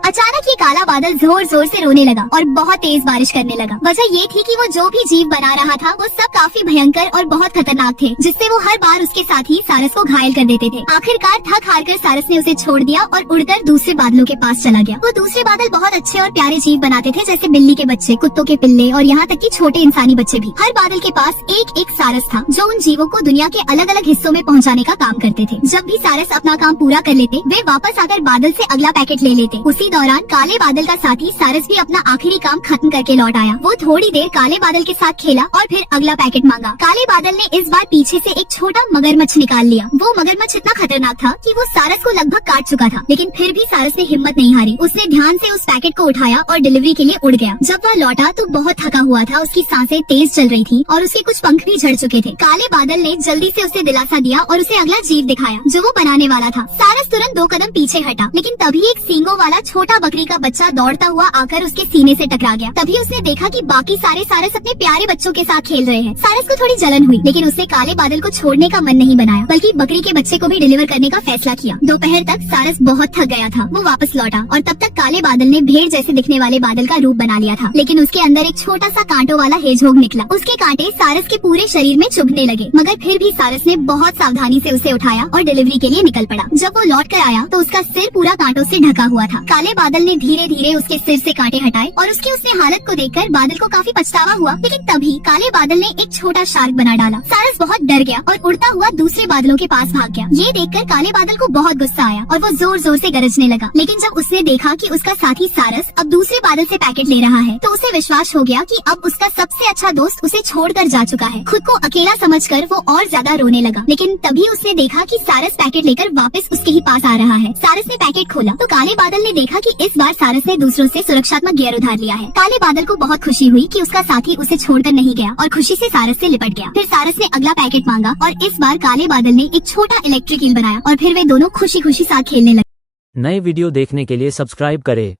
अचानक ये काला बादल जोर जोर से रोने लगा और बहुत तेज बारिश करने लगा। वजह ये थी कि वो जो भी जीव बना रहा था वो सब काफी भयंकर और बहुत खतरनाक थे, जिससे वो हर बार उसके साथ ही सारस को घायल कर देते थे। आखिरकार थक हार कर सारस ने उसे छोड़ दिया और उड़कर दूसरे बादलों के पास चला गया। वो दूसरे बादल बहुत अच्छे और प्यारे जीव बनाते थे, जैसे बिल्ली के बच्चे, कुत्तों के पिल्ले और यहाँ तक कि छोटे इंसानी बच्चे भी। हर बादल के पास एक एक सारस था जो उन जीवों को दुनिया के अलग अलग हिस्सों में पहुँचाने का काम करते थे। जब भी सारस अपना काम पूरा कर लेते वे वापस आकर बादल से अगला पैकेट ले लेते। उसी दौरान काले बादल का साथी सारस भी अपना आखिरी काम खत्म करके लौट आया। वो थोड़ी देर काले बादल के साथ खेला और फिर अगला पैकेट मांगा। काले बादल ने इस बार पीछे से एक छोटा मगरमच्छ निकाल लिया। वो मगरमच्छ इतना खतरनाक था कि वो सारस को लगभग काट चुका था, लेकिन फिर भी सारस ने हिम्मत नहीं हारी। उसने ध्यान से उस पैकेट को उठाया और डिलीवरी के लिए उड़ गया। जब वह लौटा तो बहुत थका हुआ था, उसकी सांसें तेज चल रही थी और उसके कुछ पंख भी झड़ चुके थे। काले बादल ने जल्दी से उसे दिलासा दिया और उसे अगला जीव दिखाया जो वो बनाने वाला था। सारस तुरंत 2 कदम पीछे हटा, लेकिन तभी एक सींगों वाला छोटा बकरी का बच्चा दौड़ता हुआ आकर उसके सीने से टकरा गया। तभी उसने देखा कि बाकी सारे सारस अपने प्यारे बच्चों के साथ खेल रहे हैं। सारस को थोड़ी जलन हुई, लेकिन उसने काले बादल को छोड़ने का मन नहीं बनाया, बल्कि बकरी के बच्चे को भी डिलीवर करने का फैसला किया। दोपहर तक सारस बहुत थक गया था। वो वापस लौटा और तब तक काले बादल ने भेड़ जैसे दिखने वाले बादल का रूप बना लिया था, लेकिन उसके अंदर एक छोटा सा कांटों वाला हेजहोग निकला। उसके कांटे सारस के पूरे शरीर में चुभने लगे, मगर फिर भी सारस ने बहुत सावधानी से उसे उठाया और डिलीवरी के लिए निकल पड़ा। जब वो लौट कर आया तो उसका सिर पूरा कांटों से ढका हुआ था। काले बादल ने धीरे धीरे उसके सिर से कांटे हटाए और उसकी हालत को देखकर बादल को काफी पछतावा हुआ, लेकिन तभी काले बादल ने एक छोटा शार्क बना डाला। सारस बहुत डर गया और उड़ता हुआ दूसरे बादलों के पास भाग गया। ये देखकर काले बादल को बहुत गुस्सा आया और वो जोर जोर से गरजने लगा। लेकिन जब उसने देखा कि उसका साथी सारस अब दूसरे बादल से पैकेट ले रहा है, तो उसे विश्वास हो गया कि अब उसका सबसे अच्छा दोस्त उसे छोड़कर जा चुका है। खुद को अकेला समझकर वो और ज्यादा रोने लगा, लेकिन तभी उसने देखा कि सारस पैकेट लेकर वापस उसके ही पास आ रहा है। सारस ने पैकेट खोला तो काले बादल ने देखा कि इस बार सारस ने दूसरों से सुरक्षात्मक गियर उधार लिया है। काले बादल को बहुत खुशी हुई कि उसका साथी उसे छोड़कर नहीं गया और खुशी से सारस से लिपट गया। फिर सारस ने अगला पैकेट मांगा और इस बार काले बादल ने एक छोटा इलेक्ट्रिक ईल बनाया और फिर वे दोनों खुशी खुशी साथ खेलने लगे। नए वीडियो देखने के लिए सब्सक्राइब करें।